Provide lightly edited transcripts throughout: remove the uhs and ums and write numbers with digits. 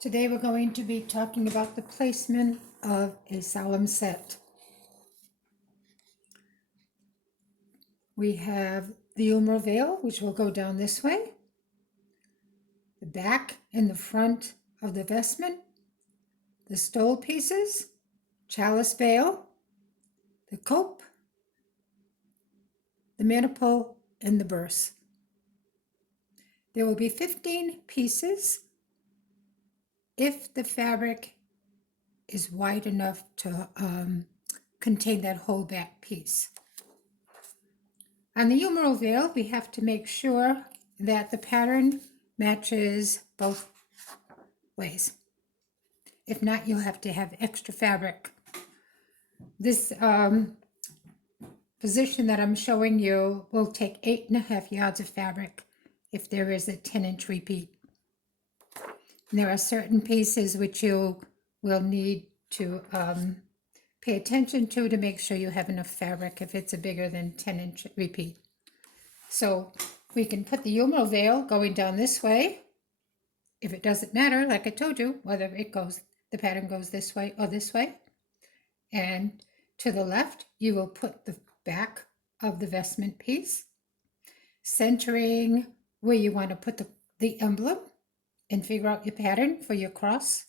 Today we're going to be talking about the placement of a solemn set. We have the humeral veil, which will go down this way, the back and the front of the vestment, the stole pieces, chalice veil, the cope, the maniple, and the burse. There will be 15 pieces if the fabric is wide enough to contain that whole back piece. On the humeral veil, we have to make sure that the pattern matches both ways. If not, you'll have to have extra fabric. This position that I'm showing you will take 8.5 yards of fabric if there is a 10-inch repeat. And there are certain pieces which you will need to pay attention to make sure you have enough fabric if it's a bigger than 10-inch repeat. So we can put the humeral veil going down this way. If it doesn't matter, like I told you, whether the pattern goes this way or this way. And to the left, you will put the back of the vestment piece, centering where you want to put the emblem, and figure out your pattern for your cross.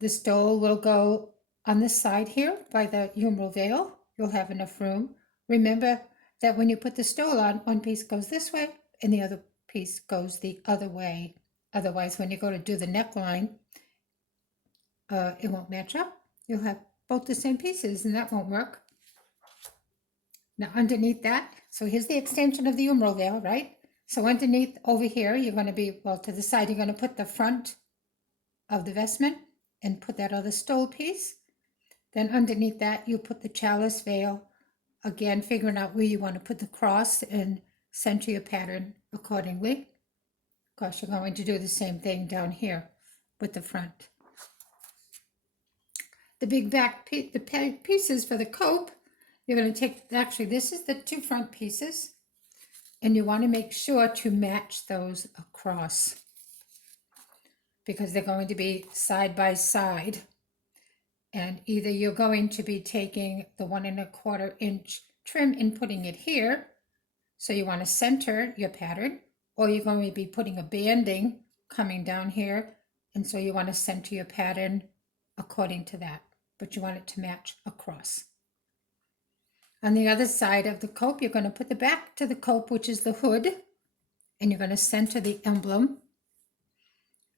The stole will go on the side here by the humeral veil. You'll have enough room. Remember that when you put the stole on, one piece goes this way and the other piece goes the other way. Otherwise, when you go to do the neckline, it won't match up. You'll have both the same pieces and that won't work. Now underneath that, so here's the extension of the humeral veil, right? So underneath over here, you're going to be, well, to the side, you're going to put the front of the vestment and put that other stole piece. Then underneath that, you put the chalice veil, again, figuring out where you want to put the cross and center your pattern accordingly. Of course, you're going to do the same thing down here with the front. The big back the pieces for the cope, you're going to take, actually, this is the two front pieces. And you want to make sure to match those across because they're going to be side by side. And either you're going to be taking the 1 1/4 inch trim and putting it here. So you want to center your pattern, or you're going to be putting a banding coming down here. And so you want to center your pattern according to that, but you want it to match across. On the other side of the cope, you're going to put the back to the cope, which is the hood, and you're going to center the emblem.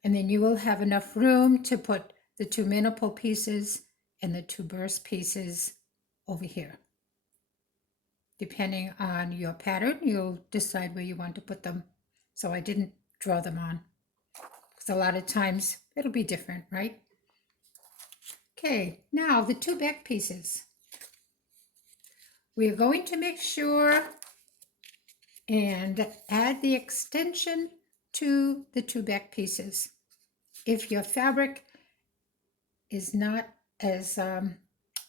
And then you will have enough room to put the 2 maniple pieces and the 2 burse pieces over here. Depending on your pattern, you'll decide where you want to put them. So I didn't draw them on, because a lot of times it'll be different, right? Okay, now the 2 back pieces. We are going to make sure and add the extension to the 2 back pieces. If your fabric is not as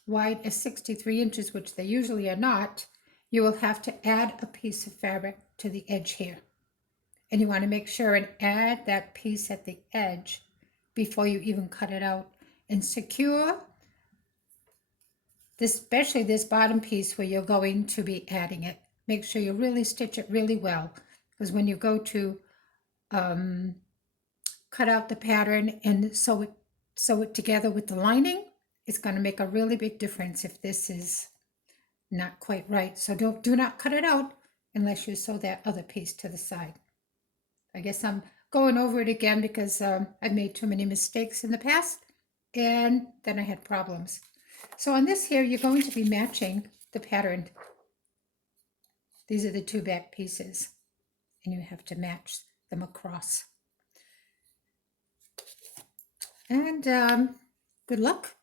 wide as 63 inches, which they usually are not, you will have to add a piece of fabric to the edge here. And you want to make sure and add that piece at the edge before you even cut it out, and secure especially this bottom piece where you're going to be adding it. Make sure you really stitch it really well, because when you go to cut out the pattern and sew it together with the lining, it's going to make a really big difference if this is not quite right. So do not cut it out unless you sew that other piece to the side. I guess I'm going over it again because I've made too many mistakes in the past, and then I had problems. So on this here, you're going to be matching the pattern. These are the 2 back pieces, and you have to match them across. And good luck.